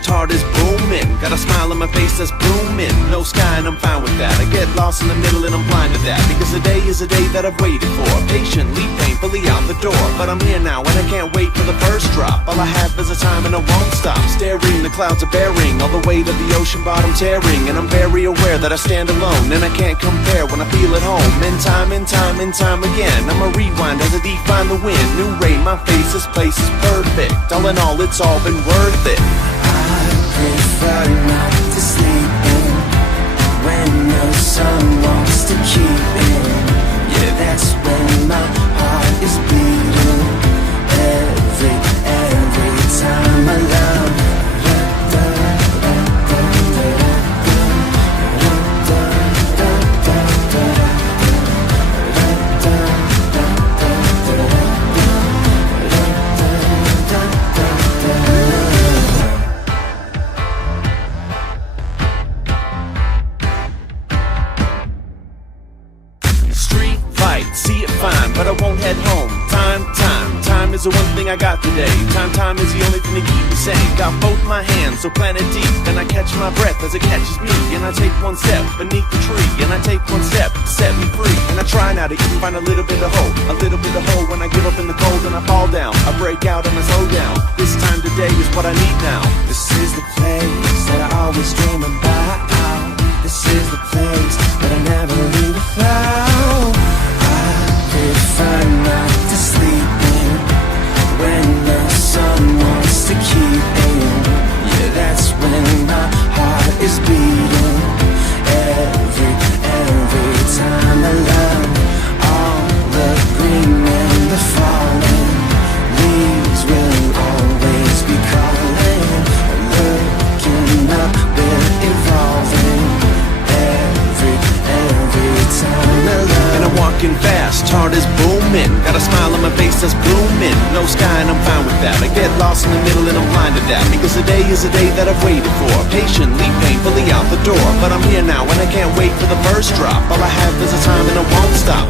fast, heart is booming. Got a smile on my face that's blooming. No sky and I'm fine with that. I get lost in the middle and I'm blind to that. Because the day is a day that I've waited for. Patiently, painfully out the door. But I'm here now and I can't wait for the first drop. All I have is a time and I won't stop. Staring, the clouds are bearing all the weight of the ocean bottom tearing. And I'm very aware that I stand alone and I can't compare when I feel at home. In time again, I'ma rewind as I define the wind. New rain, my face, this place is perfect. All in all, it's all been worth it. I prefer not to sleep in when the sun wants to keep in. Yeah, that's when my heart is beating. Every time I love. See it fine, but I won't head home. Time is the one thing I got today. Time is the only thing to keep me sane. Got both my hands so planted deep, and I catch my breath as it catches me. And I take one step beneath the tree, and I take one step to set me free. And I try now to even find a little bit of hope. A little bit of hope when I give up in the cold and I fall down. I break out and I slow down. This time today is what I need now. This is the place that I always dream about. This is the place that I never leave without. Prefer not to sleep in when the sun wants to keep in. Yeah, that's when my heart is beating. Every time I love all the green and the falling leaves will always be calling. Looking up, we're evolving. Every time I love. And I'm walking fast, heart is booming. Got a smile on my face that's blooming. No sky and I'm fine with that. I get lost in the middle and I'm blind to that. Because the day is a day that I've waited for. Patiently, painfully out the door. But I'm here now and I can't wait for the first drop. All I have is a time and I won't stop.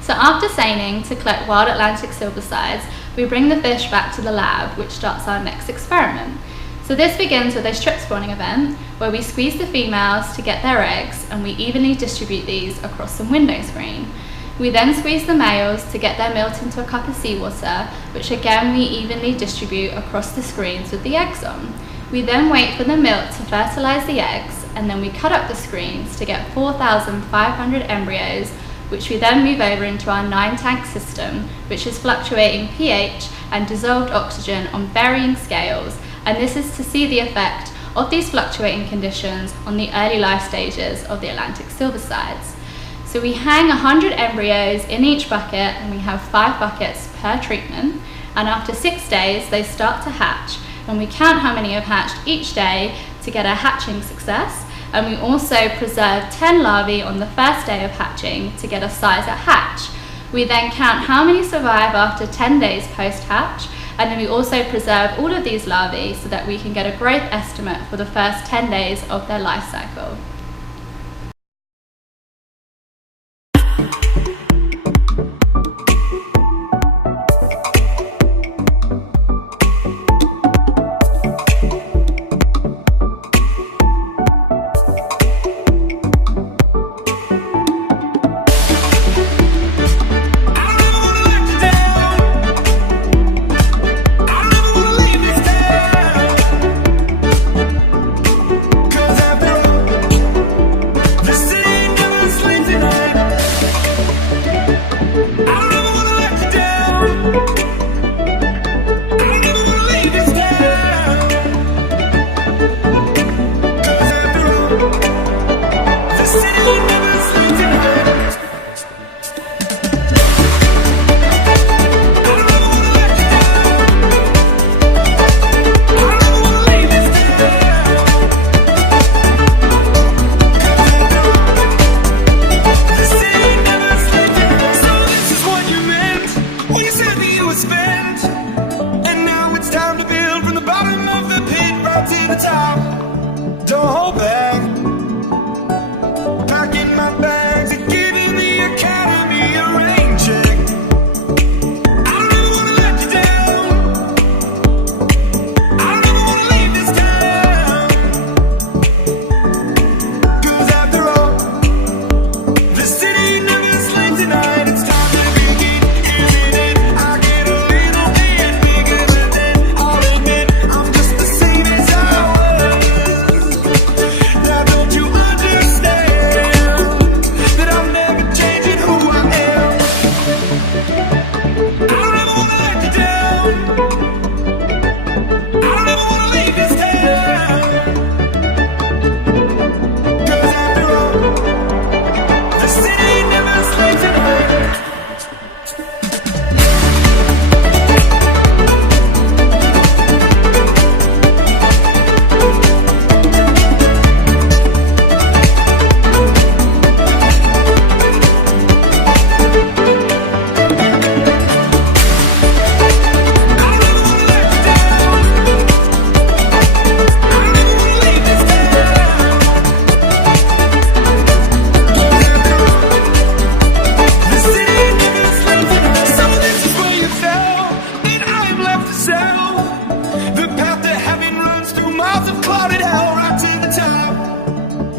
So after seining to collect wild Atlantic silversides, we bring the fish back to the lab, which starts our next experiment. So this begins with a strip spawning event, where we squeeze the females to get their eggs, and we evenly distribute these across some window screen. We then squeeze the males to get their milk into a cup of seawater, which again we evenly distribute across the screens with the eggs on. We then wait for the milk to fertilize the eggs, and then we cut up the screens to get 4,500 embryos, which we then move over into our 9-tank system, which is fluctuating pH and dissolved oxygen on varying scales, and this is to see the effect of these fluctuating conditions on the early life stages of the Atlantic silversides. So we hang 100 embryos in each bucket, and we have 5 buckets per treatment, and after 6 days they start to hatch, and we count how many have hatched each day to get a hatching success. And we also preserve 10 larvae on the first day of hatching to get a size at hatch. We then count how many survive after 10 days post-hatch, and then we also preserve all of these larvae so that we can get a growth estimate for the first 10 days of their life cycle. top. Don't hold back. Packing my bags and giving the academy a rain check. I don't ever wanna let you down. I don't ever wanna leave this town. 'Cause after all, the city never sleeps at night. It's time to begin, isn't it? I get a little bit bigger, but then I'll admit I'm just the same as I was. Now don't you understand that I'm never changing who I am? I don't ever wanna let you down. I don't ever wanna leave this town. 'Cause after all, the city never sleeps at night.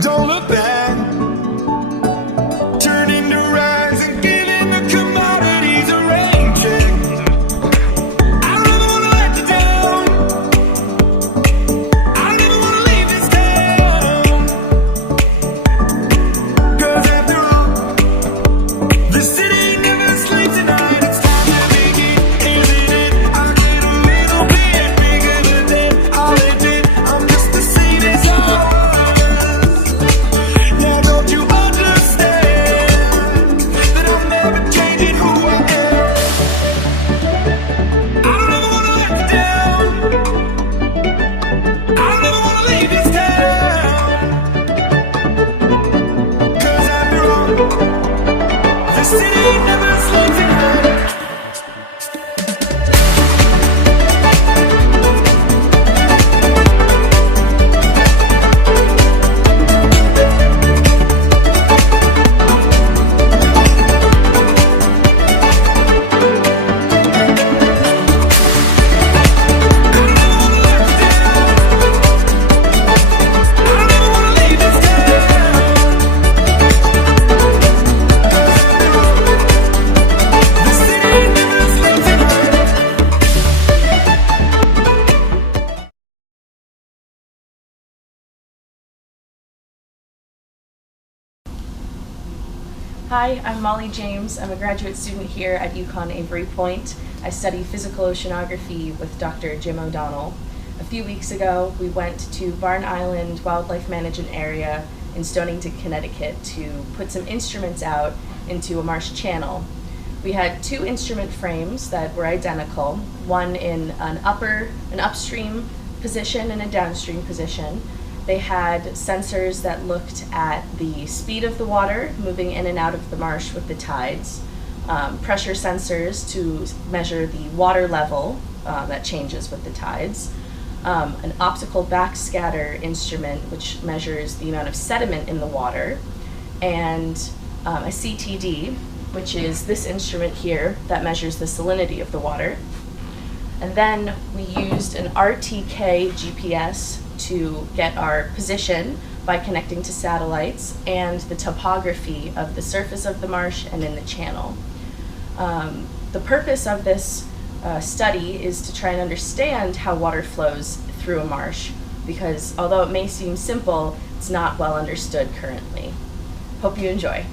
Don't look back, turning to rise and giving the commodities a rain check. I don't ever wanna let you down. I don't ever wanna leave this town. 'Cause after all, the city never sleeps at night. It's time to begin, isn't it? I get a little bit bigger, but then I'll admit I'm just the same as I was. Now don't you understand that I'm never changing who I am? I don't ever wanna let you down. I don't ever wanna leave this town. 'Cause after all, the city never sleeps at night. Hi, I'm Molly James. I'm a graduate student here at UConn Avery Point. I study physical oceanography with Dr. Jim O'Donnell. A few weeks ago, we went to Barn Island Wildlife Management Area in Stonington, Connecticut to put some instruments out into a marsh channel. We had two instrument frames that were identical, one in an upstream position and a downstream position. They had sensors that looked at the speed of the water moving in and out of the marsh with the tides, pressure sensors to measure the water level that changes with the tides, an optical backscatter instrument which measures the amount of sediment in the water, and a CTD, which is this instrument here that measures the salinity of the water. And then we used an RTK GPS to get our position by connecting to satellites and the topography of the surface of the marsh and in the channel. The purpose of this study is to try and understand how water flows through a marsh, because although it may seem simple, it's not well understood currently. Hope you enjoy.